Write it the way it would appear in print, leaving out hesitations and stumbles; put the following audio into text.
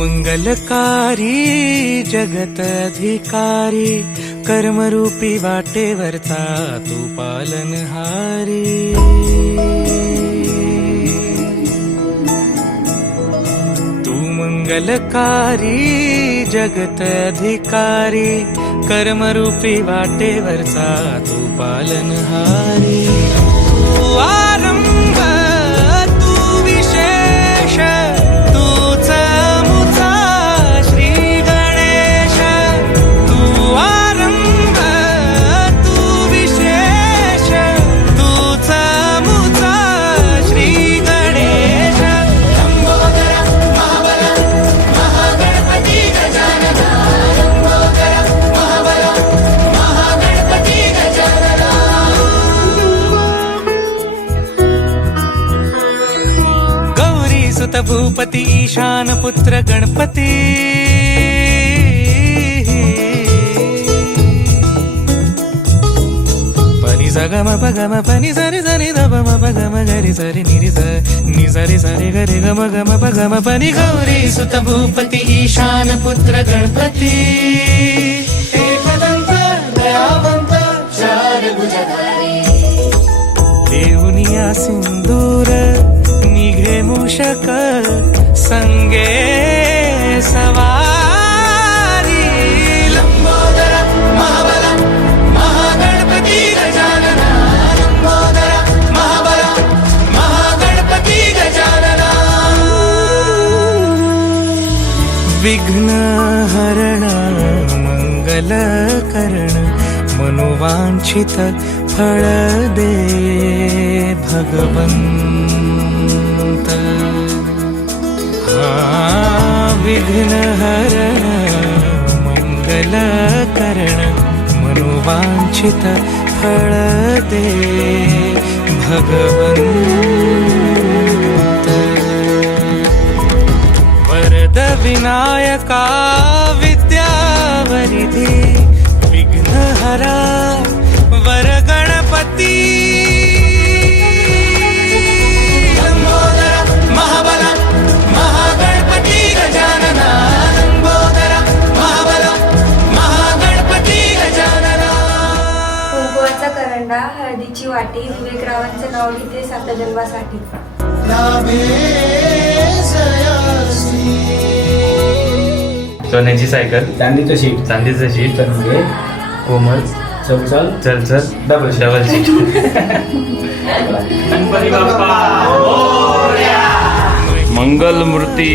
मंगलकारी जगत अधिकारी कर्मरूपी वाटेवरचा तू पालनहारी. तू मंगलकारी जगत अधिकारी कर्मरूपी वाटेवरचा तू पालनहारी. तू आरंभ तू विशेष तूच मुचा श्री गणेश. तू आरंभ तू विशेष तूच मुचा श्री गणेश. लंबोदर महाबल महागणपती गजानन. लंबोदर महाबल महागणपती गजानन. गौरी सुत भूपती ईशान पुत्र गणपती. पनी सगम पगम पनी सरी सरी दब म पगम गरी सरी निरी स नि सरी सरी गरी गम गम पगम पनी. गौरी सुत भूपती ईशान पुत्र गणपती. एकदंत दयावंत चार भुजधारी. देऊनिया सिंदूर निघे मूषक संगे सवारी. लंबोदर महाबल महागणपती गजानन. लंबोदर महाबल महागणपती गजानन. विघ्न हरण मंगल करण मनोवांछित फळ दे भगवंत. विघ्न हरण मंगल करण मनोवांछित फळ दे भगवंत. वरद विनायका विद्यावरिधी विघ्नहरा वर गणपती. लंबोदर महाबल महागणपती गजानन. लंबोदर महाबल महागणपती गजानन. कुंकवाचा करंडा हळदीची वाटी विवेकरावांचं नाव घेते सातजन्मासाठी. सोन्याची सायकल, चांदीचं शीट, चांदीचं शीट, तरंगे, कोमल, चौचल, चल डबल शीट. गणपती बाप्पा मंगल मूर्ती.